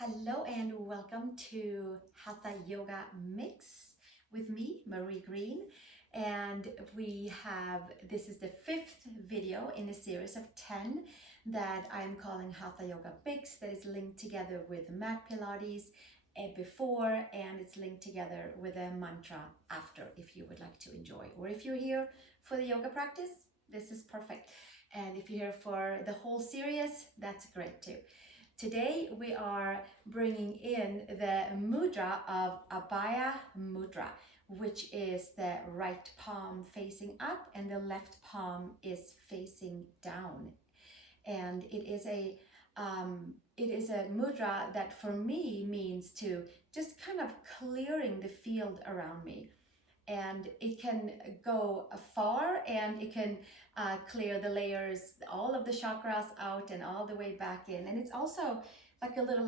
Hello and welcome to Hatha Yoga Mix with me, Marie Green. And this is the 5th video in a series of 10 that I'm calling Hatha Yoga Mix, that is linked together with mat Pilates before, and it's linked together with a mantra after, if you would like to enjoy. Or if you're here for the yoga practice, this is perfect. And if you're here for the whole series, that's great too. Today we are bringing in the mudra of Abhaya Mudra, which is the right palm facing up and the left palm is facing down. And it is a mudra that for me means to just kind of clearing the field around me. And it can go far, and it can clear the layers, all of the chakras out and all the way back in. And it's also like a little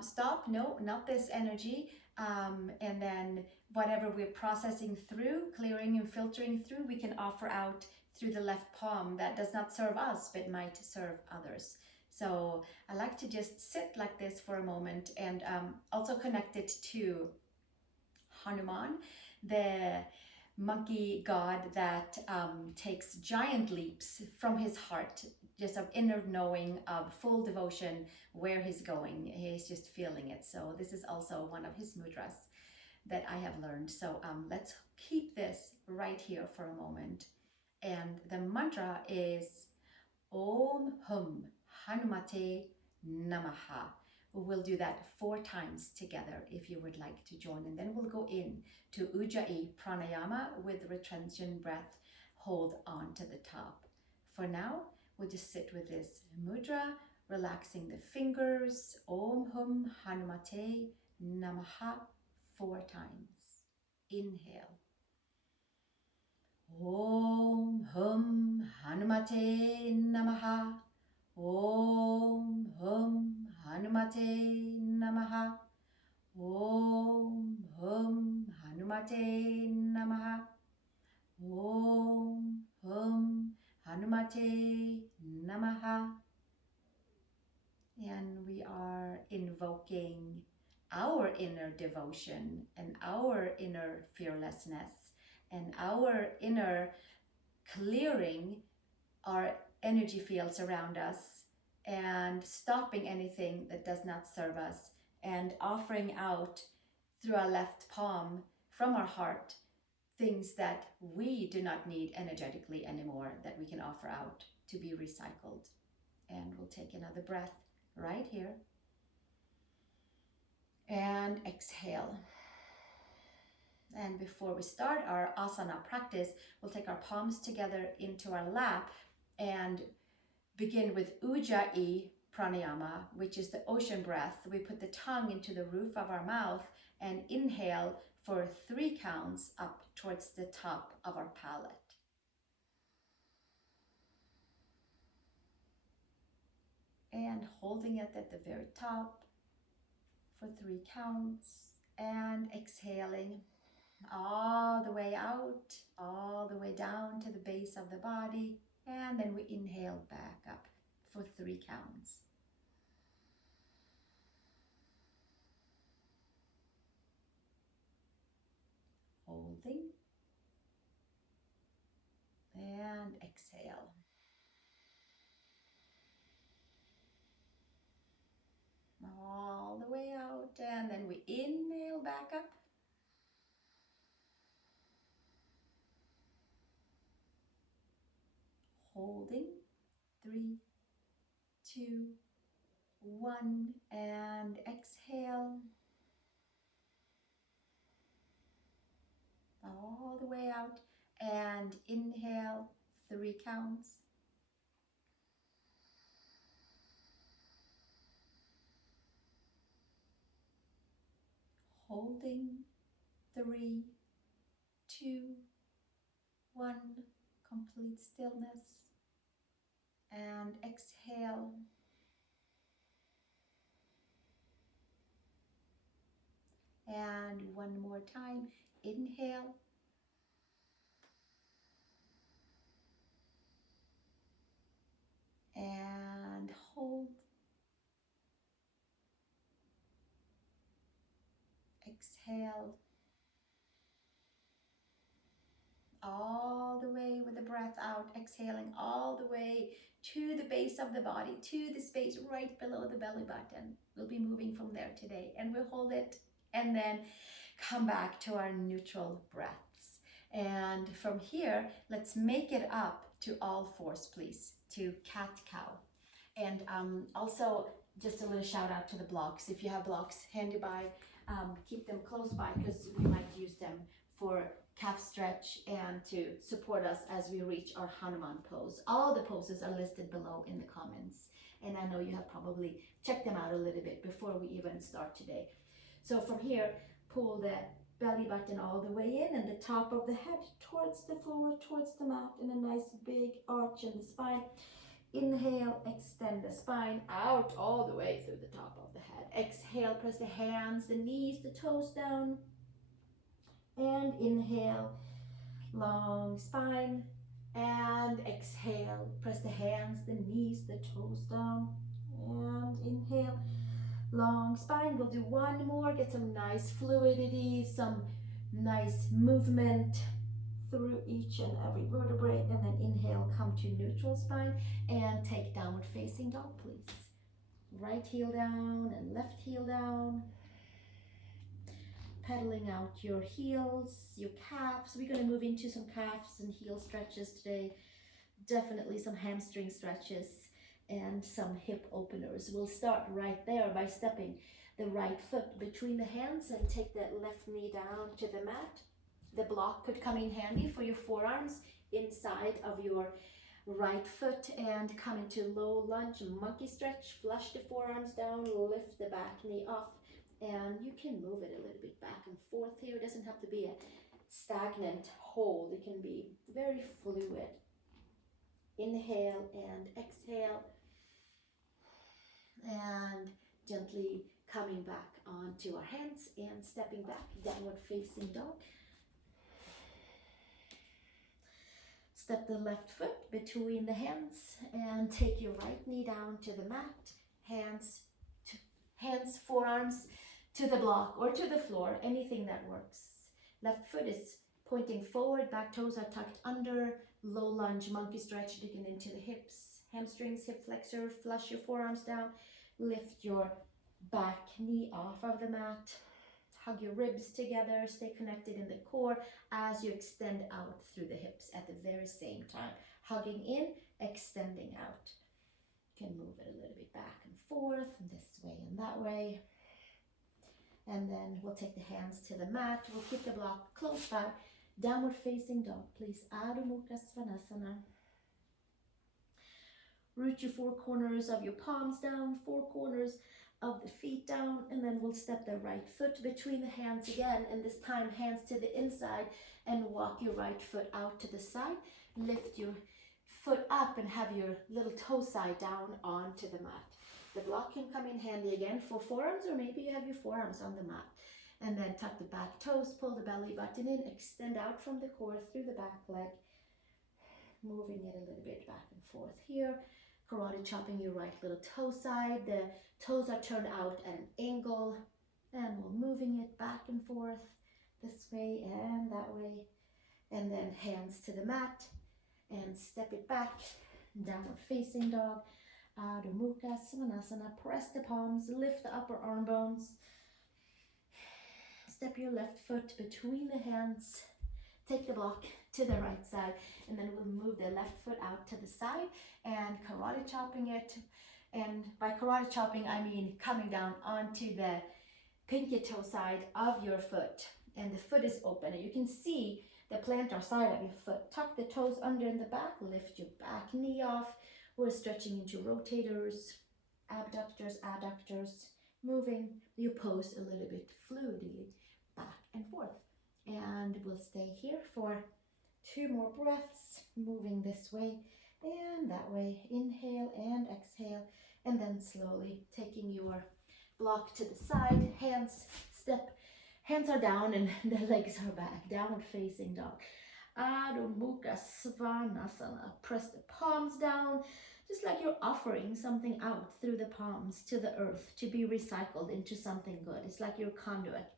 stop, no, not this energy. And then whatever we're processing through, clearing and filtering through, we can offer out through the left palm that does not serve us but might serve others. So I like to just sit like this for a moment, and also connect it to Hanuman, the monkey god that takes giant leaps from his heart, just of inner knowing, of full devotion, where he's going. He's just feeling it. So this is also one of his mudras that I have learned. So let's keep this right here for a moment. And the mantra is Hum Hanumate Namah. We'll do that 4 times together if you would like to join, and then we'll go in to Ujjayi Pranayama with retention breath. Hold on to the top. For now, we'll just sit with this mudra, relaxing the fingers. Hum Hanumate Namah 4 times. Inhale. Hum Hanumate Namah. Hum Hanumate Namah. Hum Hanumate Namah. Hum Hanumate Namah. And we are invoking our inner devotion and our inner fearlessness and our inner clearing our energy fields around us, and stopping anything that does not serve us, and offering out through our left palm from our heart things that we do not need energetically anymore, that we can offer out to be recycled. And we'll take another breath right here and exhale. And before we start our asana practice, we'll take our palms together into our lap and begin with Ujjayi Pranayama, which is the ocean breath. We put the tongue into the roof of our mouth and inhale for 3 counts up towards the top of our palate. And holding it at the very top for 3 counts, and exhaling all the way out, all the way down to the base of the body. And then we inhale back up for 3 counts. Holding. And exhale. All the way out. And then we inhale back up. Holding. 3, 2, 1, and exhale. All the way out, and inhale 3 counts. Holding. 3, 2, 1, complete stillness. And exhale. And one more time, inhale. And hold. Exhale. All the way with the breath out, exhaling all the way to the base of the body, to the space right below the belly button. We'll be moving from there today, and we'll hold it and then come back to our neutral breaths. And from here, let's make it up to all fours, please, to cat-cow. And also, just a little shout out to the blocks. If you have blocks handy by, keep them close by, because we might use them for calf stretch and to support us as we reach our Hanuman pose. All the poses are listed below in the comments, and I know you have probably checked them out a little bit before we even start today. So from here, pull the belly button all the way in and the top of the head towards the floor, towards the mat, in a nice big arch in the spine. Inhale, extend the spine out all the way through the top of the head. Exhale, press the hands, the knees, the toes down. And inhale, long spine. And exhale, press the hands, the knees, the toes down. And inhale, long spine. We'll do one more, get some nice fluidity, some nice movement through each and every vertebrae. And then inhale, come to neutral spine and take downward facing dog, please. Right heel down and left heel down. Pedaling out your heels, your calves. We're going to move into some calves and heel stretches today. Definitely some hamstring stretches and some hip openers. We'll start right there by stepping the right foot between the hands and take that left knee down to the mat. The block could come in handy for your forearms inside of your right foot, and come into low lunge, monkey stretch. Flush the forearms down, lift the back knee up. And you can move it a little bit back and forth here. It doesn't have to be a stagnant hold. It can be very fluid. Inhale and exhale. And gently coming back onto our hands and stepping back, downward facing dog. Step the left foot between the hands and take your right knee down to the mat. Hands, forearms to the block or to the floor, anything that works. Left foot is pointing forward, back toes are tucked under. Low lunge, monkey stretch, digging into the hips, hamstrings, hip flexor. Flush your forearms down, lift your back knee off of the mat. Hug your ribs together, stay connected in the core as you extend out through the hips at the very same time. Hugging in, extending out. You can move it a little bit back and forth, this way and that way. And then we'll take the hands to the mat. We'll keep the block close by. Downward facing dog, please. Adho Mukha Svanasana. Root your four corners of your palms down, four corners of the feet down, and then we'll step the right foot between the hands again, and this time hands to the inside, and walk your right foot out to the side. Lift your foot up and have your little toe side down onto the mat. The block can come in handy again for forearms, or maybe you have your forearms on the mat. And then tuck the back toes, pull the belly button in, extend out from the core through the back leg, moving it a little bit back and forth here. Karate chopping your right little toe side. The toes are turned out at an angle, and we're moving it back and forth this way and that way. And then hands to the mat and step it back, downward facing dog. Adho Mukha Svanasana. Press the palms, lift the upper arm bones. Step your left foot between the hands. Take the block to the right side, and then we'll move the left foot out to the side and karate chopping it. And by karate chopping, I mean coming down onto the pinky toe side of your foot, and the foot is open, and you can see the plantar side of your foot. Tuck the toes under in the back, lift your back knee off. We're stretching into rotators, abductors, adductors, moving your pose a little bit fluidly back and forth. And we'll stay here for 2 more breaths, moving this way and that way. Inhale and exhale, and then slowly taking your block to the side. Hands are down and the legs are back. Downward facing dog. Adho Mukha Svanasana. Press the palms down, just like you're offering something out through the palms to the earth to be recycled into something good. It's like your conduit.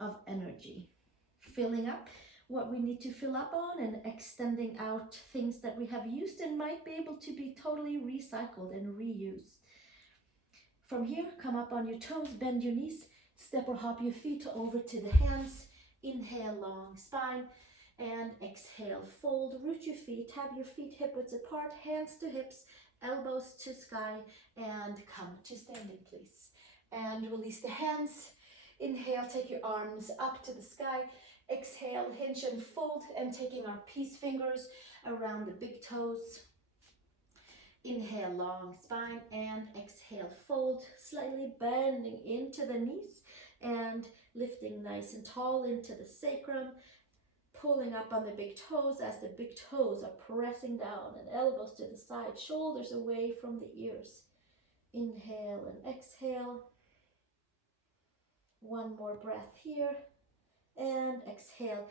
of energy, filling up what we need to fill up on and extending out things that we have used and might be able to be totally recycled and reused. From here, come up on your toes, bend your knees, step or hop your feet over to the hands. Inhale, long spine, and exhale, fold, root your feet, have your feet hip widths apart, hands to hips, elbows to sky, and come to standing, please. And release the hands. Inhale, take your arms up to the sky. Exhale, hinge and fold, and taking our peace fingers around the big toes. Inhale, long spine, and exhale, fold, slightly bending into the knees and lifting nice and tall into the sacrum, pulling up on the big toes as the big toes are pressing down and elbows to the side, shoulders away from the ears. Inhale and exhale. One more breath here, and exhale.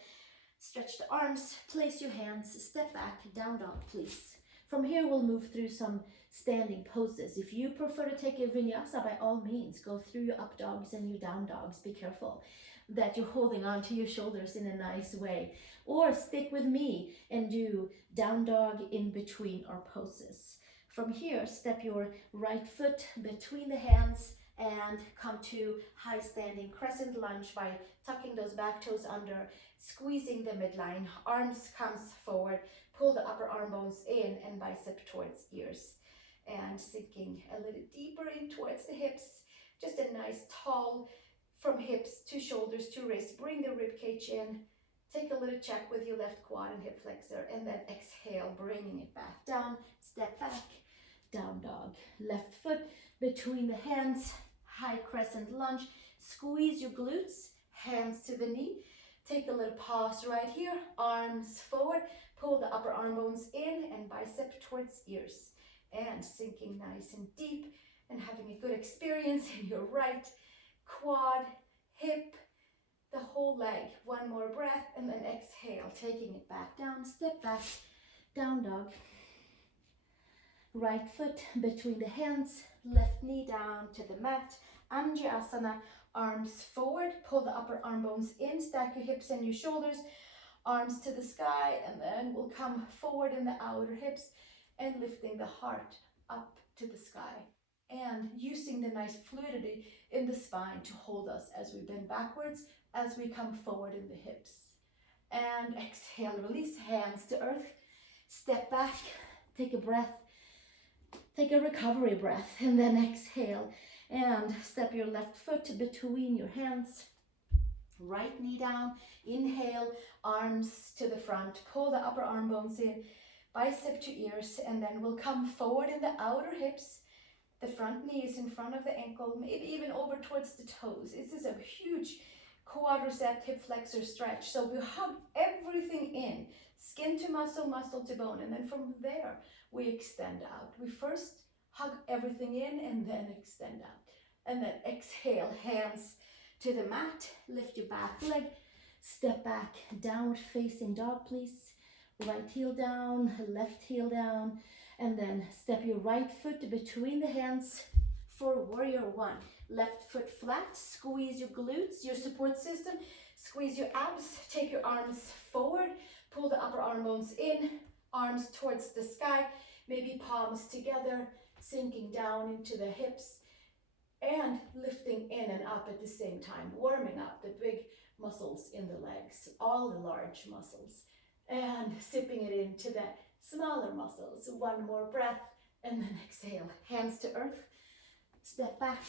Stretch the arms, place your hands, step back, down dog, please. From here, we'll move through some standing poses. If you prefer to take a vinyasa, by all means, go through your up dogs and your down dogs. Be careful that you're holding on to your shoulders in a nice way. Or stick with me and do down dog in between our poses. From here, step your right foot between the hands and come to high standing crescent lunge by tucking those back toes under, squeezing the midline, arms comes forward, pull the upper arm bones in and bicep towards ears, and sinking a little deeper in towards the hips. Just a nice tall from hips to shoulders to wrist. Bring the rib cage in. Take a little check with your left quad and hip flexor, and then exhale, bringing it back down. Step back, down dog. Left foot between the hands, high crescent lunge. Squeeze your glutes, hands to the knee. Take a little pause right here, arms forward. Pull the upper arm bones in and bicep towards ears. And sinking nice and deep and having a good experience in your right quad, hip, the whole leg. One more breath and then exhale, taking it back down. Step back, down dog. Right foot between the hands, left knee down to the mat. Anjaneyasana, arms forward, pull the upper arm bones in, stack your hips and your shoulders, arms to the sky, and then we'll come forward in the outer hips and lifting the heart up to the sky. And using the nice fluidity in the spine to hold us as we bend backwards, as we come forward in the hips. And exhale, release, hands to earth, step back, take a breath, take a recovery breath, and then exhale and step your left foot between your hands. Right knee down, inhale, arms to the front, pull the upper arm bones in, bicep to ears, and then we'll come forward in the outer hips. The front knee is in front of the ankle, maybe even over towards the toes. This is a huge quadricep hip flexor stretch. So we hug everything in, skin to muscle, muscle to bone, and then from there we extend out. We first hug everything in and then extend out. And then exhale, hands to the mat, lift your back leg, step back, downward facing dog, please. Right heel down, left heel down, and then step your right foot between the hands for warrior one. Left foot flat, squeeze your glutes, your support system, squeeze your abs, take your arms forward, pull the upper arm bones in, arms towards the sky, maybe palms together, sinking down into the hips, and lifting in and up at the same time, warming up the big muscles in the legs, all the large muscles, and sipping it into the smaller muscles. One more breath, and then exhale, hands to earth, step back.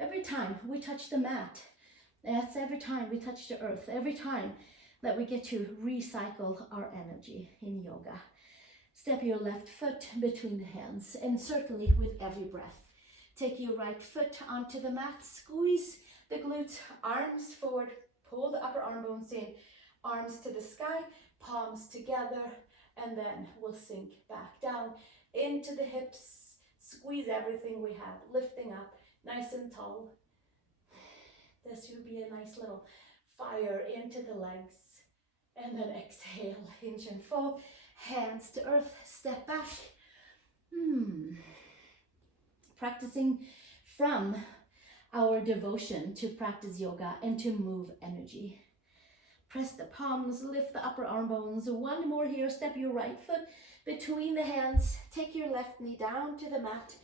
Every time we touch the mat, that's every time we touch the earth, every time that we get to recycle our energy in yoga. Step your left foot between the hands, and certainly with every breath. Take your right foot onto the mat, squeeze the glutes, arms forward, pull the upper arm bones in, arms to the sky, palms together, and then we'll sink back down into the hips, squeeze everything we have, lifting up nice and tall. This will be a nice little fire into the legs, and then exhale, hinge and fold, hands to earth, step back. Practicing from our devotion to practice yoga and to move energy. Press the palms, lift the upper arm bones. One more here, step your right foot between the hands. Take your left knee down to the mat.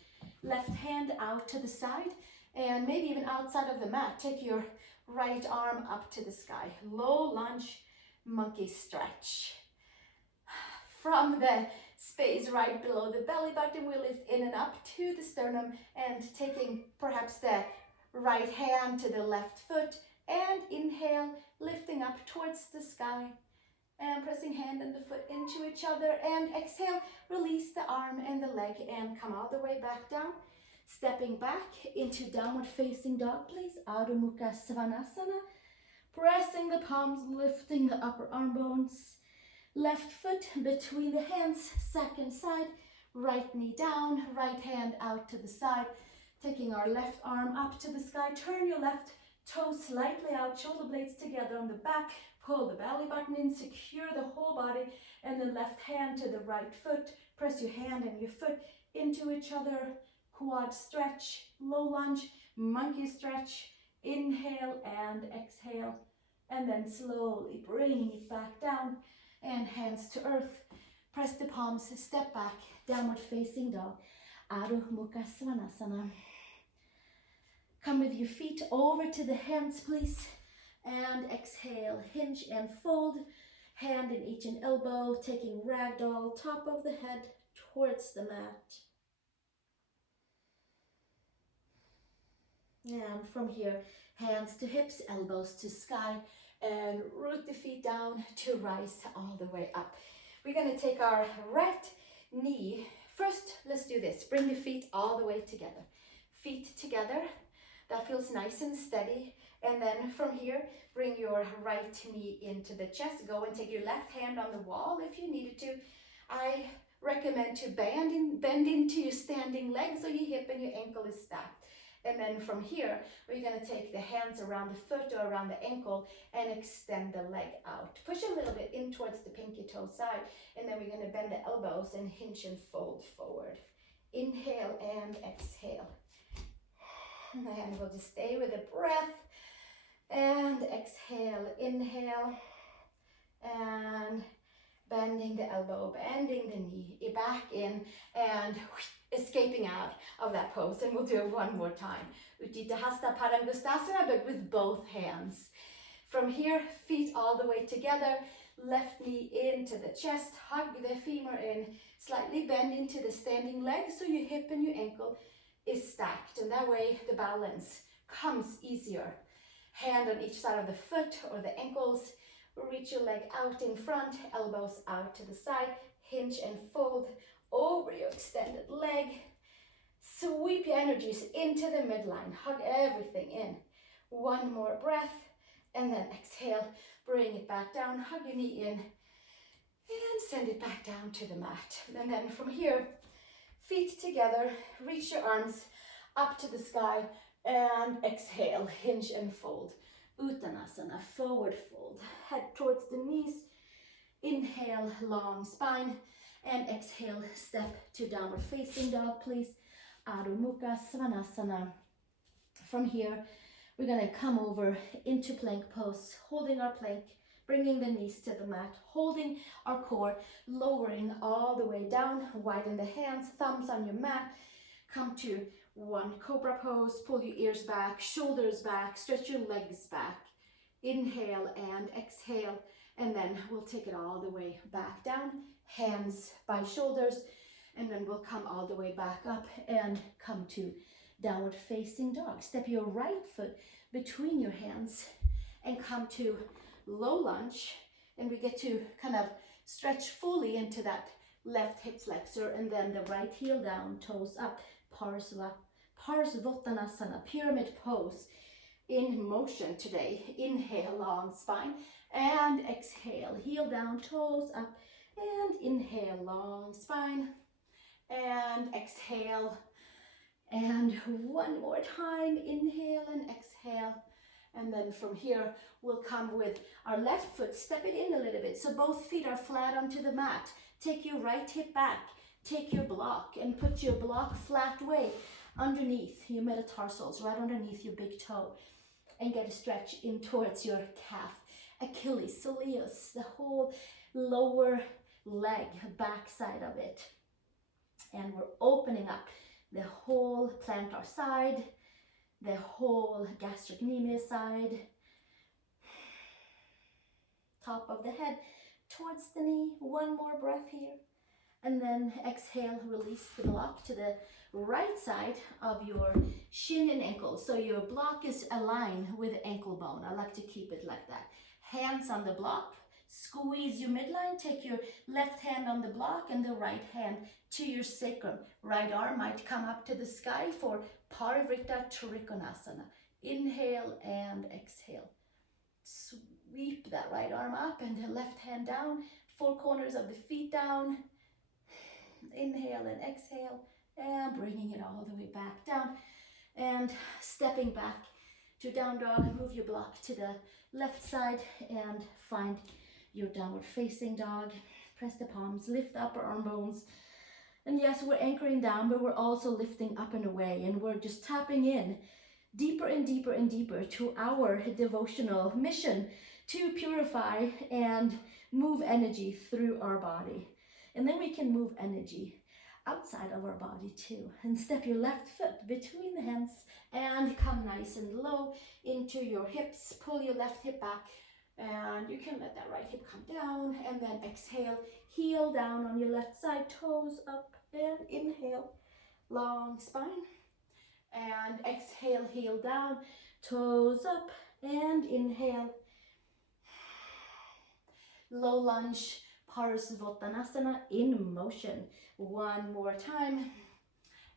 Left hand out to the side, and maybe even outside of the mat. Take your right arm up to the sky. Low lunge, monkey stretch. From the space right below the belly button, we lift in and up to the sternum, and taking perhaps the right hand to the left foot, and inhale, lifting up towards the sky, and pressing hand and the foot into each other, and exhale, release the arm and the leg and come all the way back down. Stepping back into downward facing dog, please. Adho Mukha Svanasana. Pressing the palms, lifting the upper arm bones. Left foot between the hands, second side. Right knee down, right hand out to the side. Taking our left arm up to the sky. Turn your left toes slightly out, shoulder blades together on the back. Pull the belly button in, secure the whole body, and then left hand to the right foot. Press your hand and your foot into each other. Quad stretch, low lunge, monkey stretch. Inhale and exhale, and then slowly bringing it back down, and hands to earth. Press the palms, step back, downward facing dog. Adho Mukha Svanasana. Come with your feet over to the hands, please. And exhale, hinge and fold. Hand in each and elbow, taking ragdoll, top of the head towards the mat. And from here, hands to hips, elbows to sky, and root the feet down to rise all the way up. We're going to take our right knee. First, let's do this. Bring the feet all the way together. Feet together. That feels nice and steady. And then from here, bring your right knee into the chest. Go and take your left hand on the wall if you needed to. I recommend to bend into your standing leg so your hip and your ankle is stacked. And then from here, we're going to take the hands around the foot or around the ankle and extend the leg out. Push a little bit in towards the pinky toe side. And then we're going to bend the elbows and hinge and fold forward. Inhale and exhale. And we'll just stay with the breath. And exhale, inhale. And bending the elbow, bending the knee, back in, and escaping out of that pose. And we'll do it one more time. Utthita, Hasta, Padangustasana, but with both hands. From here, feet all the way together, left knee into the chest, hug the femur in, slightly bend into the standing leg so your hip and your ankle is stacked. And that way the balance comes easier. Hand on each side of the foot or the ankles. Reach your leg out in front, elbows out to the side, hinge and fold over your extended leg. Sweep your energies into the midline, hug everything in. One more breath, and then exhale, bring it back down, hug your knee in, and send it back down to the mat. And then from here, feet together, reach your arms up to the sky, and exhale, hinge and fold. Uttanasana, forward fold, head towards the knees. Inhale, long spine, and exhale, step to downward facing dog, please. Adho Mukha Svanasana. From here, we're going to come over into plank pose, holding our plank, bringing the knees to the mat, holding our core, lowering all the way down, widen the hands, thumbs on your mat. Come to one cobra pose, pull your ears back, shoulders back, stretch your legs back. Inhale and exhale, and then we'll take it all the way back down, hands by shoulders, and then we'll come all the way back up and come to downward facing dog. Step your right foot between your hands and come to low lunge, and we get to kind of stretch fully into that left hip flexor, and then the right heel down, toes up. Parsvottanasana, pyramid pose in motion today. Inhale, long spine, and exhale, heel down, toes up, and inhale, long spine, and exhale, and one more time, inhale and exhale. And then from here, we'll come with our left foot, step it in a little bit so both feet are flat onto the mat. Take your right hip back. Take your block and put your block flat way underneath your metatarsals, right underneath your big toe, and get a stretch in towards your calf, Achilles, soleus, the whole lower leg, back side of it. And we're opening up the whole plantar side, the whole gastrocnemius side, top of the head towards the knee. One more breath here. And then exhale, release the block to the right side of your shin and ankle. So your block is aligned with the ankle bone. I like to keep it like that. Hands on the block, squeeze your midline, take your left hand on the block and the right hand to your sacrum. Right arm might come up to the sky for Parsvottanasana. Inhale and exhale. Sweep that right arm up and the left hand down, four corners of the feet down. Inhale and exhale, and bringing it all the way back down, and stepping back to down dog. Move your block to the left side and find your downward facing dog. Press the palms, lift the upper arm bones, and yes, we're anchoring down, but we're also lifting up and away, and we're just tapping in deeper and deeper and deeper to our devotional mission to purify and move energy through our body. And then we can move energy outside of our body too. And step your left foot between the hands and come nice and low into your hips. Pull your left hip back and you can let that right hip come down. And then exhale, heel down on your left side, toes up, and inhale, long spine. And exhale, heel down, toes up, and inhale. Low lunge. Parsvottanasana in motion. One more time.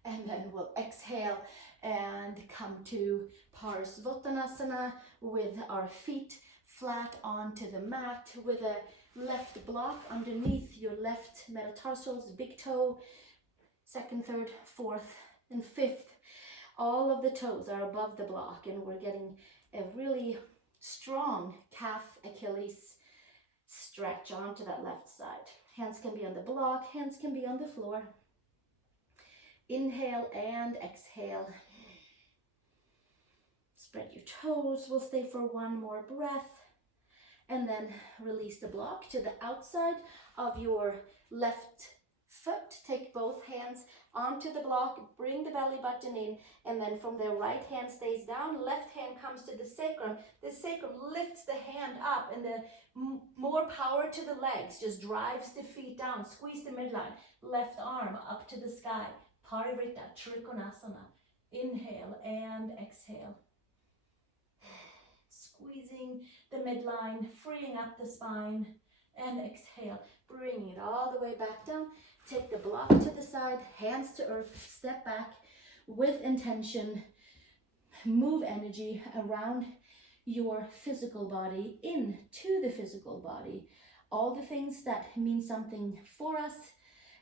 And then we'll exhale and come to Parsvottanasana with our feet flat onto the mat with a left block underneath your left metatarsals, big toe, second, third, fourth, and fifth. All of the toes are above the block and we're getting a really strong calf, Achilles stretch onto that left side. Hands can be on the block, hands can be on the floor. Inhale and exhale. Spread your toes. We'll stay for one more breath. And then release the block to the outside of your left foot. Take both hands onto the block, bring the belly button in, and then from there, right hand stays down, left hand comes to the sacrum lifts the hand up, and the more power to the legs just drives the feet down. Squeeze the midline, left arm up to the sky, Parsvottanasana. Inhale and exhale. Squeezing the midline, freeing up the spine, and exhale, bringing it all the way back down. Take the block to the side, hands to earth, step back with intention. Move energy around your physical body into the physical body. All the things that mean something for us,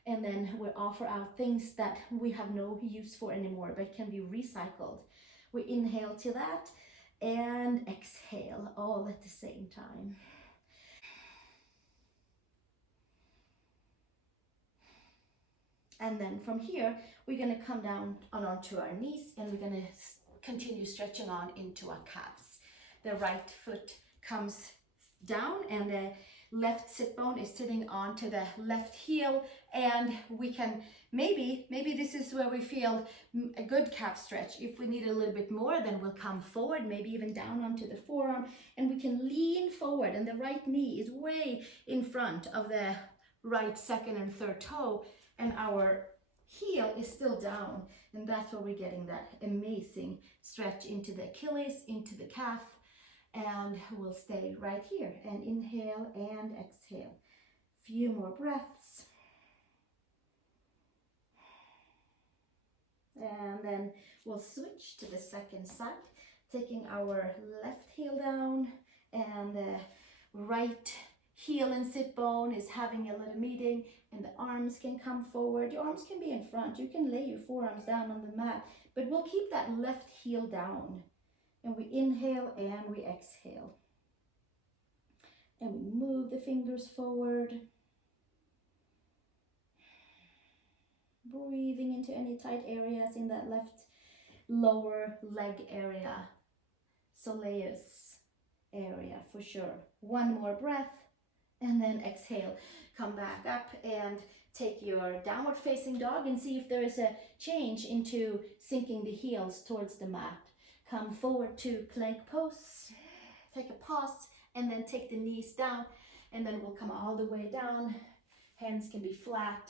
and then we offer out things that we have no use for anymore but can be recycled. We inhale to that and exhale all at the same time. And then from here, we're going to come down onto our knees and we're going to continue stretching on into our calves. The right foot comes down and the left sit bone is sitting onto the left heel, and we can maybe this is where we feel a good calf stretch. If we need a little bit more, then we'll come forward, maybe even down onto the forearm, and we can lean forward, and the right knee is way in front of the right second and third toe, and our heel is still down, and that's where we're getting that amazing stretch into the Achilles, into the calf. And we'll stay right here and inhale and exhale. Few more breaths. And then we'll switch to the second side, taking our left heel down, and the right heel and sit bone is having a little meeting, and the arms can come forward. Your arms can be in front. You can lay your forearms down on the mat, but we'll keep that left heel down. And we inhale and we exhale. And we move the fingers forward. Breathing into any tight areas in that left lower leg area, soleus area for sure. One more breath, and then exhale. Come back up and take your downward facing dog and see if there is a change into sinking the heels towards the mat. Come forward to plank pose. Take a pause and then take the knees down, and then we'll come all the way down. Hands can be flat.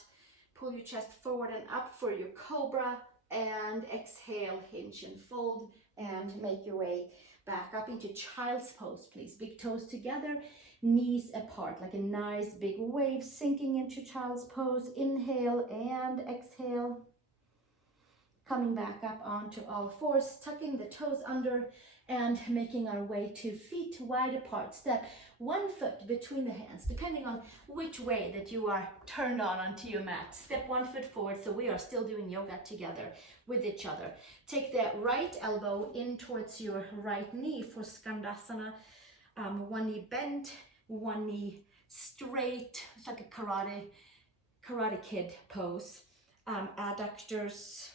Pull your chest forward and up for your cobra, and exhale, hinge and fold, and make your way back up into child's pose, please. Big toes together, knees apart, like a nice big wave sinking into child's pose. Inhale and exhale. Coming back up onto all fours, tucking the toes under and making our way to feet wide apart. Step one foot between the hands, depending on which way that you are turned on onto your mat. Step 1 foot forward, so we are still doing yoga together with each other. Take the right elbow in towards your right knee for skandasana. One knee bent, one knee straight. It's like a karate kid pose. Adductors,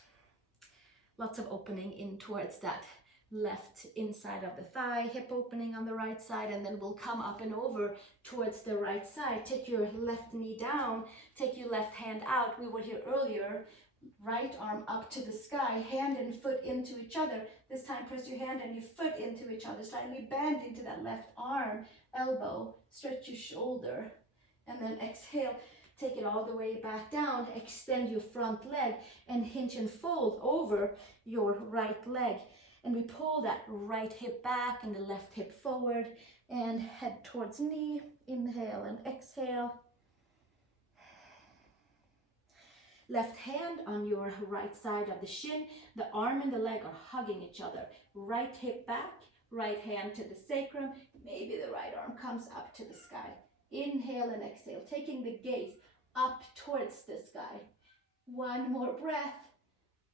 lots of opening in towards that left inside of the thigh, hip opening on the right side, and then we'll come up and over towards the right side. Take your left knee down, take your left hand out. We were here earlier. Right arm up to the sky, hand and foot into each other. This time press your hand and your foot into each other. Slightly bend into that left arm, elbow, stretch your shoulder, and then exhale. Take it all the way back down. Extend your front leg and hinge and fold over your right leg. And we pull that right hip back and the left hip forward and head towards knee. Inhale and exhale. Left hand on your right side of the shin. The arm and the leg are hugging each other. Right hip back, right hand to the sacrum. Maybe the right arm comes up to the sky. Inhale and exhale, taking the gaze up towards the sky. One more breath.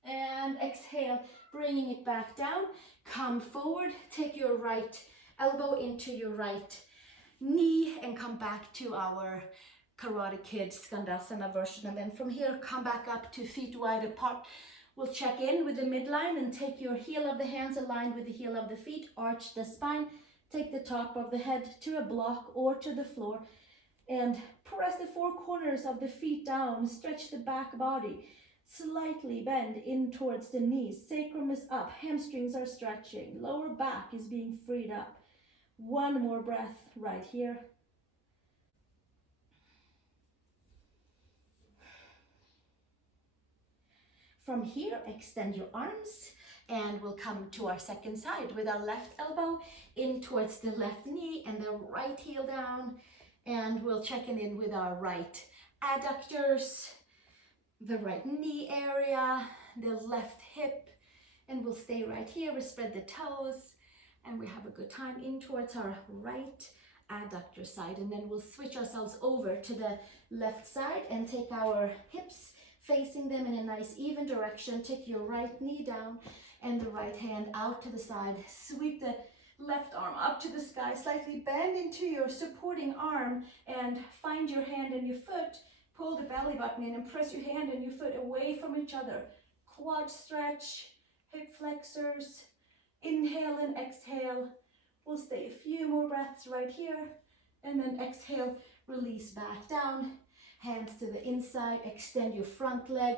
And exhale, bringing it back down. Come forward, take your right elbow into your right knee and come back to our Karate Kid skandasana version. And then from here, come back up to feet wide apart. We'll check in with the midline and take your heel of the hands aligned with the heel of the feet. Arch the spine. Take the top of the head to a block or to the floor. And press the four corners of the feet down. Stretch the back body. Slightly bend in towards the knees. Sacrum is up. Hamstrings are stretching. Lower back is being freed up. One more breath right here. From here, extend your arms and we'll come to our second side with our left elbow in towards the left knee and the right heel down. And we'll check in with our right adductors, the right knee area, the left hip, and we'll stay right here. We spread the toes and we have a good time in towards our right adductor side. And then we'll switch ourselves over to the left side and take our hips facing them in a nice even direction. Take your right knee down and the right hand out to the side. Sweep the left arm up to the sky. Slightly bend into your supporting arm and find your hand and your foot. Pull the belly button in and press your hand and your foot away from each other. Quad stretch, hip flexors. Inhale and exhale. We'll stay a few more breaths right here. And then exhale, release back down. Hands to the inside, extend your front leg.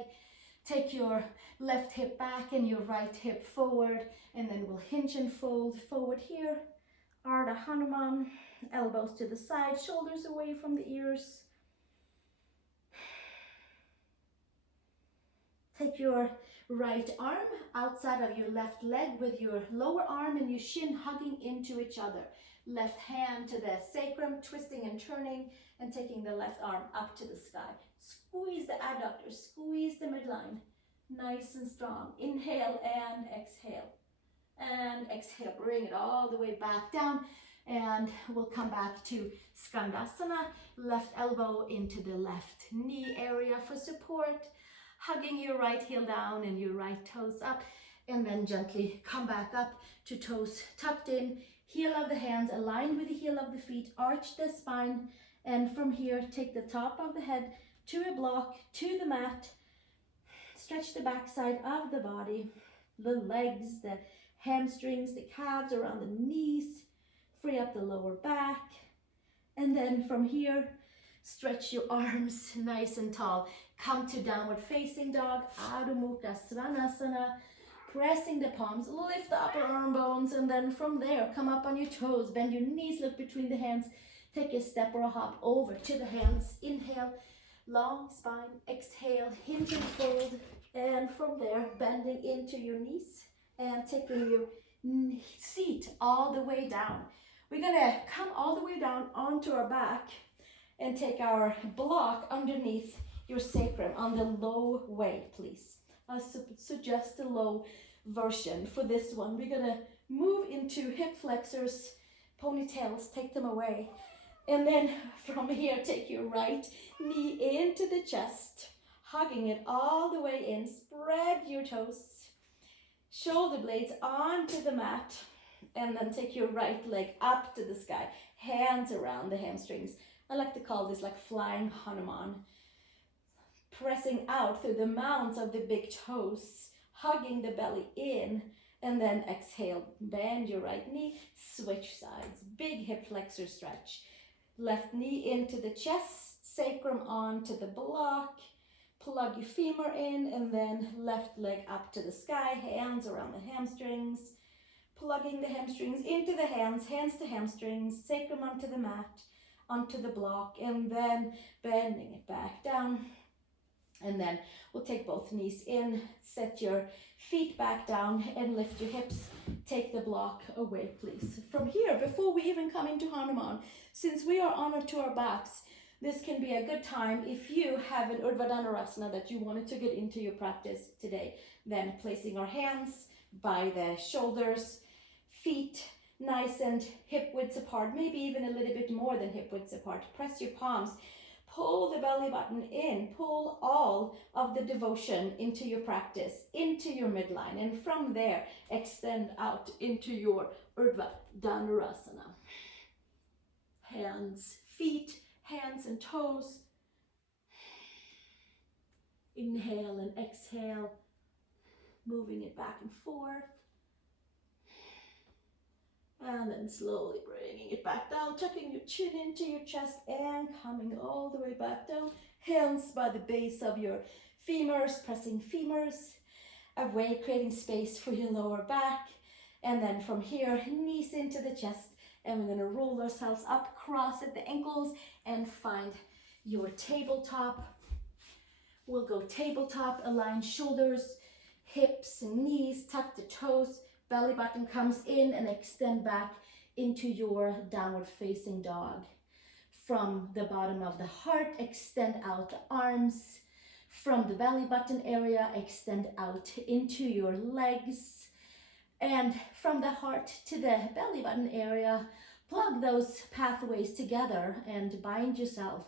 Take your left hip back and your right hip forward. And then we'll hinge and fold forward here. Ardha Hanuman, elbows to the side, shoulders away from the ears. Take your right arm outside of your left leg with your lower arm and your shin hugging into each other. Left hand to the sacrum, twisting and turning, and taking the left arm up to the sky. Squeeze the adductors, squeeze the midline. Nice and strong. Inhale and exhale. And exhale, bring it all the way back down. And we'll come back to skandasana. Left elbow into the left knee area for support. Hugging your right heel down and your right toes up. And then gently come back up to toes tucked in. Heel of the hands aligned with the heel of the feet. Arch the spine. And from here, take the top of the head to a block, to the mat. Stretch the back side of the body. the legs, the hamstrings, the calves, around the knees. Free up the lower back. And then from here, stretch your arms nice and tall. Come to downward facing dog, Adho Mukha Svanasana. Pressing the palms, lift the upper arm bones, and then from there, come up on your toes, bend your knees, look between the hands, take a step or a hop over to the hands. Inhale, long spine, exhale, hinge and fold, and from there, bending into your knees and taking your seat all the way down. We're gonna come all the way down onto our back and take our block underneath your sacrum on the low way, please. I suggest a low version for this one. We're gonna move into hip flexors, ponytails, take them away. And then from here, take your right knee into the chest, hugging it all the way in. Spread your toes, shoulder blades onto the mat, and then take your right leg up to the sky, hands around the hamstrings. I like to call this like flying Hanuman. Pressing out through the mounds of the big toes, hugging the belly in, and then exhale, bend your right knee, switch sides, big hip flexor stretch. Left knee into the chest, sacrum onto the block, plug your femur in, and then left leg up to the sky, hands around the hamstrings, plugging the hamstrings into the hands, hands to hamstrings, sacrum onto the mat, onto the block, and then bending it back down. And then we'll take both knees in, set your feet back down and lift your hips. Take the block away, please. From here, before we even come into Hanuman, since we are honored to our backs, this can be a good time if you have an Uttanasana that you wanted to get into your practice today. Then placing our hands by the shoulders, feet nice and hip widths apart, maybe even a little bit more than hip widths apart. Press your palms. Pull the belly button in, pull all of the devotion into your practice, into your midline, and from there, extend out into your Uttanasana. Hands, feet, hands and toes. Inhale and exhale, moving it back and forth. And then slowly bringing it back down, tucking your chin into your chest and coming all the way back down. Hands by the base of your femurs, pressing femurs away, creating space for your lower back. And then from here, knees into the chest. And we're gonna roll ourselves up, cross at the ankles and find your tabletop. We'll go tabletop, align shoulders, hips and knees, tuck the toes. Belly button comes in and extend back into your downward facing dog. From the bottom of the heart, extend out the arms. From the belly button area, extend out into your legs. And from the heart to the belly button area, plug those pathways together and bind yourself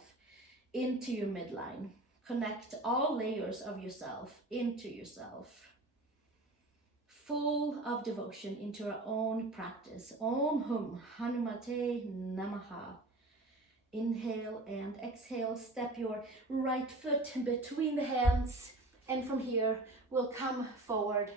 into your midline. Connect all layers of yourself into yourself. Full of devotion into our own practice. Hum Hanumate Namah. Inhale and exhale. Step your right foot between the hands. And from here, we'll come forward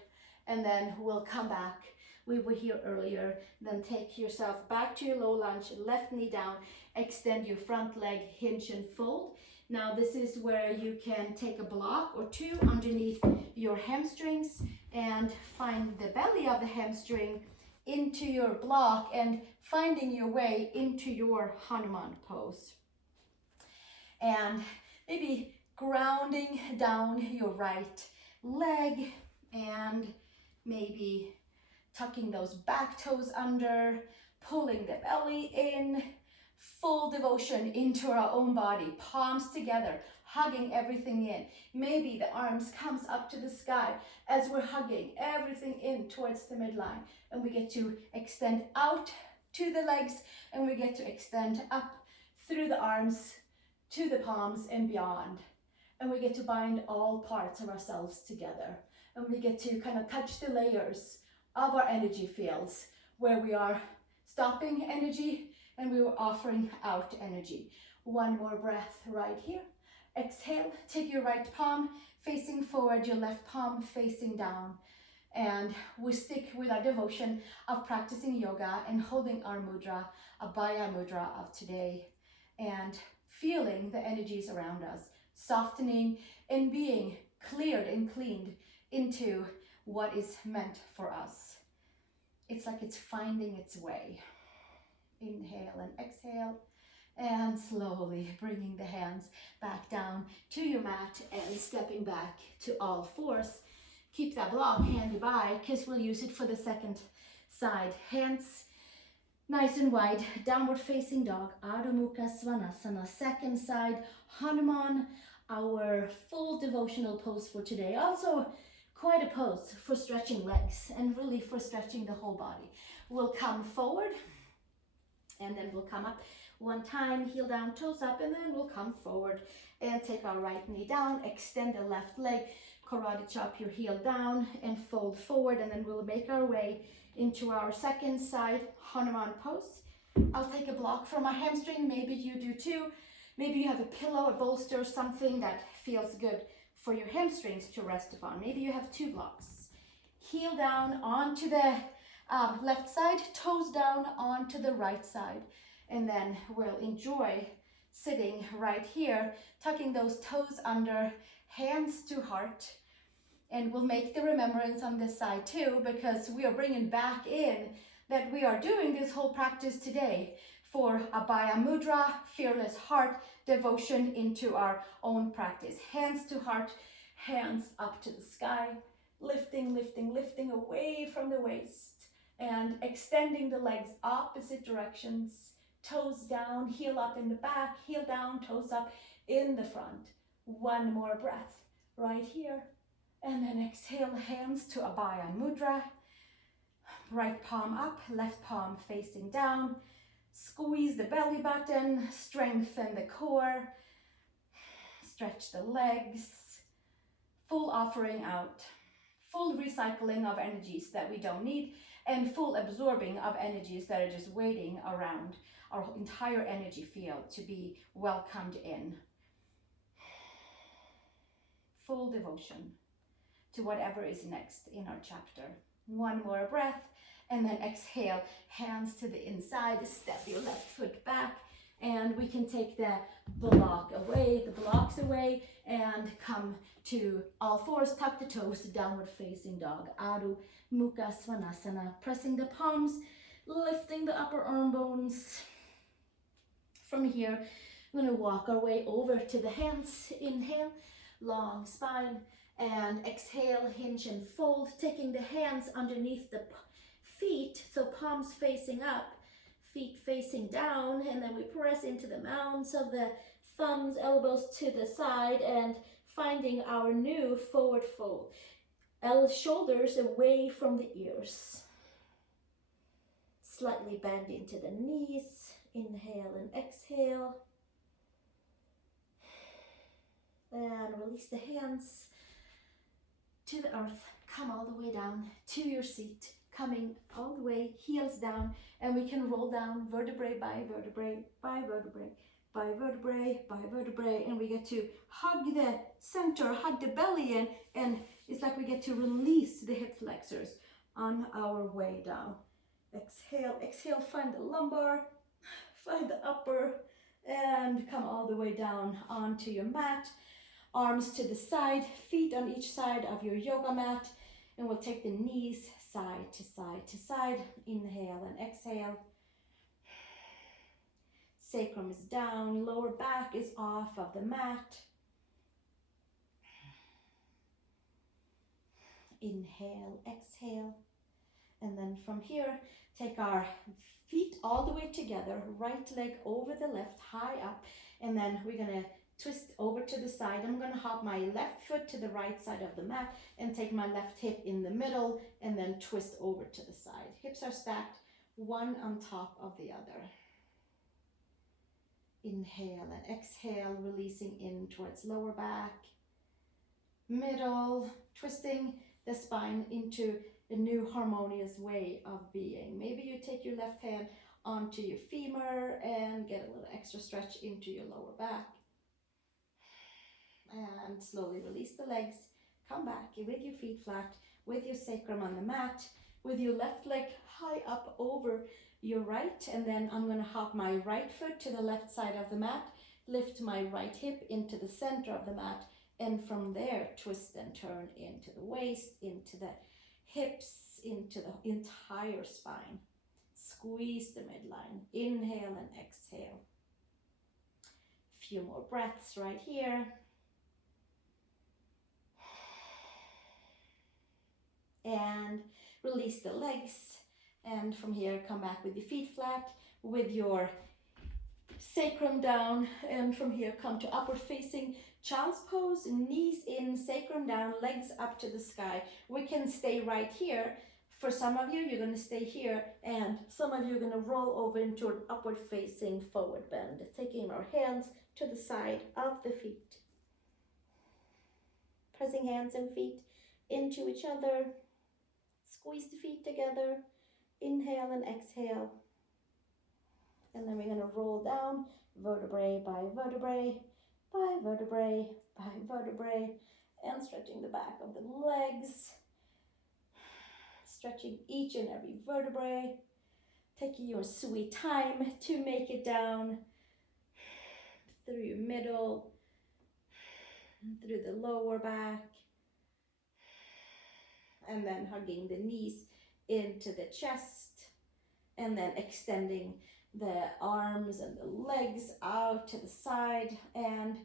and then we'll come back. We were here earlier. Then take yourself back to your low lunge, left knee down. Extend your front leg, hinge and fold. Now this is where you can take a block or two underneath your hamstrings and find the belly of the hamstring into your block and finding your way into your Hanuman pose. And maybe grounding down your right leg and maybe tucking those back toes under, pulling the belly in. Full devotion into our own body, palms together, hugging everything in. Maybe the arms comes up to the sky as we're hugging everything in towards the midline. And we get to extend out to the legs and we get to extend up through the arms to the palms and beyond. And we get to bind all parts of ourselves together. And we get to kind of touch the layers of our energy fields where we are stopping energy and we were offering out energy. One more breath right here. Exhale, take your right palm facing forward, your left palm facing down. And we stick with our devotion of practicing yoga and holding our mudra, Abhaya mudra of today, and feeling the energies around us, softening and being cleared and cleaned into what is meant for us. It's like it's finding its way. Inhale and exhale, and slowly bringing the hands back down to your mat and stepping back to all fours. Keep that block handy by, because we'll use it for the second side. Hands nice and wide, downward facing dog, Adho Mukha Svanasana. Second side, Hanuman, our full devotional pose for today. Also quite a pose for stretching legs and really for stretching the whole body. We'll come forward and then we'll come up one time, heel down, toes up, and then we'll come forward and take our right knee down, extend the left leg, karate chop your heel down and fold forward, and then we'll make our way into our second side Hanuman pose. I'll take a block for my hamstring, maybe you do too. Maybe you have a pillow, a bolster, something that feels good for your hamstrings to rest upon. Maybe you have 2 blocks. Heel down onto the left side, toes down onto the right side, and then we'll enjoy sitting right here, tucking those toes under, hands to heart. And we'll make the remembrance on this side too, because we are bringing back in that we are doing this whole practice today for Abhaya Mudra, fearless heart, devotion into our own practice. Hands to heart, hands up to the sky, lifting, lifting, lifting away from the waist, and extending the legs opposite directions, toes down, heel up in the back, heel down, toes up in the front. One more breath right here. And then exhale, hands to Abhaya Mudra. Right palm up, left palm facing down. Squeeze the belly button, strengthen the core. Stretch the legs. Full offering out. Full recycling of energies that we don't need, and full absorbing of energies that are just waiting around our entire energy field to be welcomed in. Full devotion to whatever is next in our chapter. One more breath, and then exhale, hands to the inside, step your left foot back, and we can take the blocks away, and come to all fours, tuck the toes, downward facing dog, Adho Mukha Svanasana, pressing the palms, lifting the upper arm bones. From here, we're going to walk our way over to the hands. Inhale, long spine, and exhale, hinge and fold, taking the hands underneath the feet, so palms facing up, feet facing down, and then we press into the mounds of the thumbs, elbows to the side, and finding our new forward fold. Shoulders away from the ears. Slightly bend into the knees. Inhale and exhale. And release the hands to the earth. Come all the way down to your seat. Coming all the way, heels down, and we can roll down vertebrae by vertebrae by vertebrae by vertebrae by vertebrae, and we get to hug the center, hug the belly in, and it's like we get to release the hip flexors on our way down. Exhale, exhale, find the lumbar, find the upper, and come all the way down onto your mat. Arms to the side, feet on each side of your yoga mat, and we'll take the knees side to side to side. Inhale and exhale. Sacrum is down, lower back is off of the mat. Inhale, exhale. And then from here, take our feet all the way together, right leg over the left, high up, and then we're gonna twist over to the side. I'm gonna hop my left foot to the right side of the mat and take my left hip in the middle and then twist over to the side. Hips are stacked, one on top of the other. Inhale and exhale, releasing in towards lower back, middle, twisting the spine into a new harmonious way of being. Maybe you take your left hand onto your femur and get a little extra stretch into your lower back. And slowly release the legs, come back with your feet flat, with your sacrum on the mat, with your left leg high up over your right, and then I'm going to hop my right foot to the left side of the mat, lift my right hip into the center of the mat, and from there twist and turn into the waist, into the hips, into the entire spine. Squeeze the midline. Inhale and exhale. Few more breaths right here. And release the legs. And from here, come back with your feet flat, with your sacrum down. And from here, come to upward facing child's pose, knees in, sacrum down, legs up to the sky. We can stay right here. For some of you, you're going to stay here, and some of you are going to roll over into an upward facing forward bend, taking our hands to the side of the feet. Pressing hands and feet into each other. Squeeze the feet together. Inhale and exhale. And then we're going to roll down vertebrae by vertebrae, by vertebrae, by vertebrae, and stretching the back of the legs. Stretching each and every vertebrae. Taking your sweet time to make it down through your middle, through the lower back, and then hugging the knees into the chest, and then extending the arms and the legs out to the side, and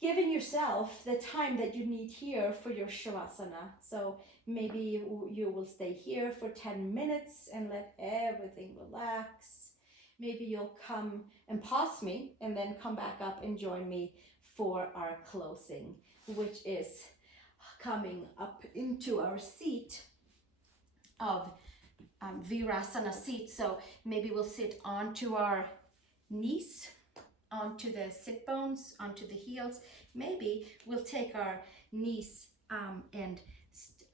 giving yourself the time that you need here for your Savasana. So maybe you will stay here for 10 minutes and let everything relax. Maybe you'll come and pause me and then come back up and join me for our closing, which is coming up into our seat of Virasana seat. So maybe we'll sit onto our knees, onto the sit bones, onto the heels. Maybe we'll take our knees and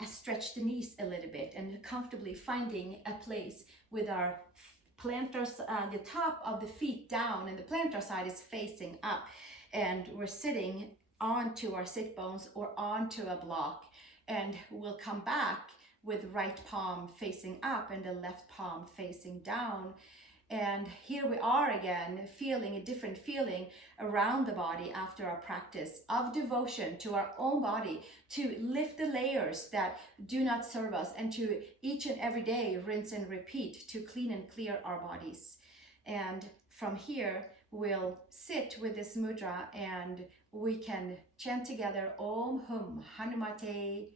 stretch the knees a little bit, and comfortably finding a place with our plantars, the top of the feet down, and the plantar side is facing up, and we're sitting onto our sit bones or onto a block, and we'll come back with right palm facing up and the left palm facing down. And here we are again, feeling a different feeling around the body after our practice of devotion to our own body, to lift the layers that do not serve us, and to each and every day rinse and repeat to clean and clear our bodies. And from here, we'll sit with this mudra, and we can chant together Om Hum Hanumate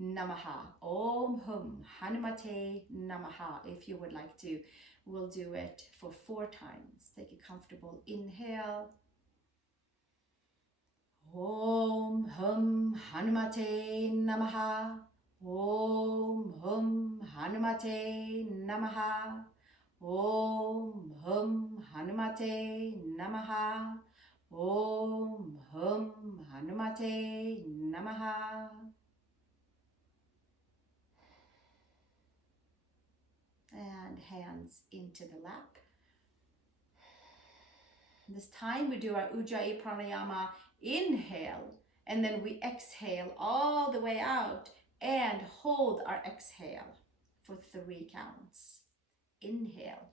Namah. Om Hum Hanumate Namah. If you would like to, we'll do it for 4 times. Take a comfortable inhale. Om Hum Hanumate Namah. Om Hum Hanumate Namah. Om Hum Hanumate Namah. Om Hum Hanumate Namah. And hands into the lap. This time we do our Ujjai Pranayama inhale, and then we exhale all the way out and hold our exhale for 3 counts. Inhale.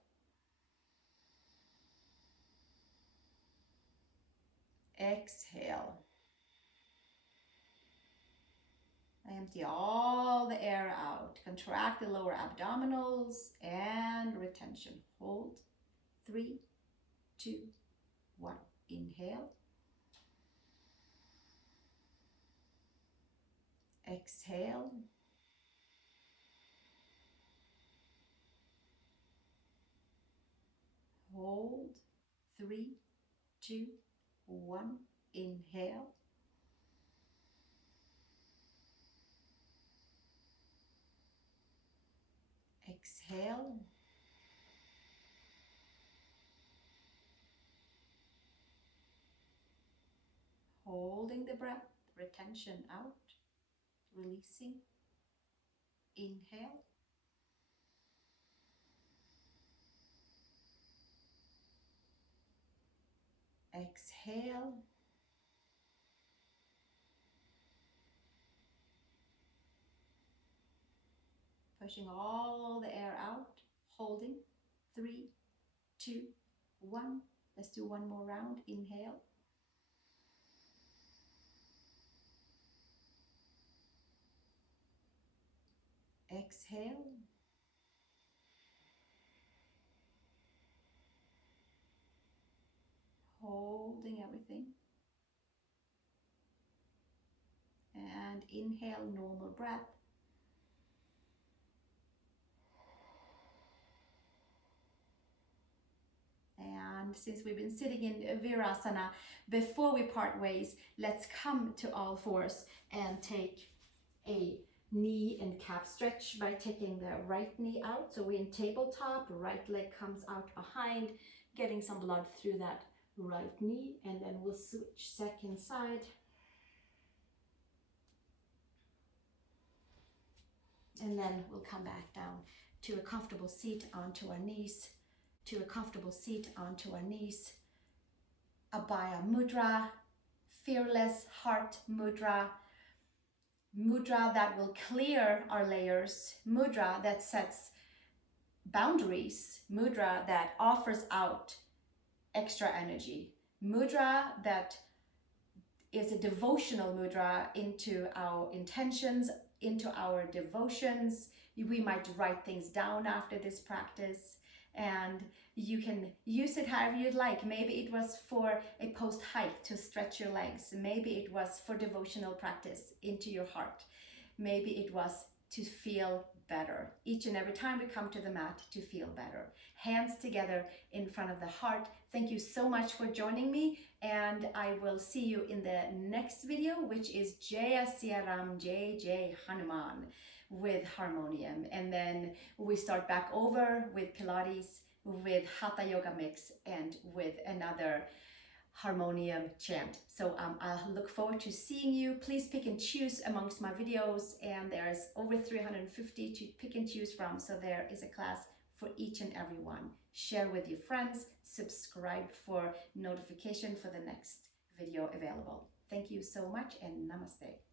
Exhale. Empty all the air out. Contract the lower abdominals and retention. Hold. 3, 2, 1. Inhale. Exhale. Hold. 3, 2, 1. Inhale. Exhale. Holding the breath, retention out, releasing. Inhale. Exhale. pushing all the air out, holding. 3, 2, 1. Let's do one more round. Inhale. Exhale. Holding everything. And inhale, normal breath. And since we've been sitting in Virasana, before we part ways, let's come to all fours and take a knee and calf stretch by taking the right knee out. So we're in tabletop, right leg comes out behind, getting some blood through that right knee, and then we'll switch second side. And then we'll come back down to a comfortable seat onto our knees, to a comfortable seat onto our knees. Abhaya Mudra, fearless heart mudra, mudra that will clear our layers, mudra that sets boundaries, mudra that offers out extra energy, mudra that is a devotional mudra into our intentions, into our devotions. We might write things down after this practice, and you can use it however you'd like. Maybe it was for a post hike to stretch your legs. Maybe it was for devotional practice into your heart. Maybe it was to feel better. Each and every time we come to the mat, to feel better. Hands together in front of the heart. Thank you so much for joining me, and I will see you in the next video, which is Jaya Siya Ram Jai Jai Hanuman with harmonium. And then we start back over with Pilates, with Hatha yoga mix, and with another harmonium chant. So I'll look forward to seeing you. Please pick and choose amongst my videos, and there's over 350 to pick and choose from, so there is a class for each and every one. Share with your friends, subscribe for notification for the next video available. Thank you so much, and namaste.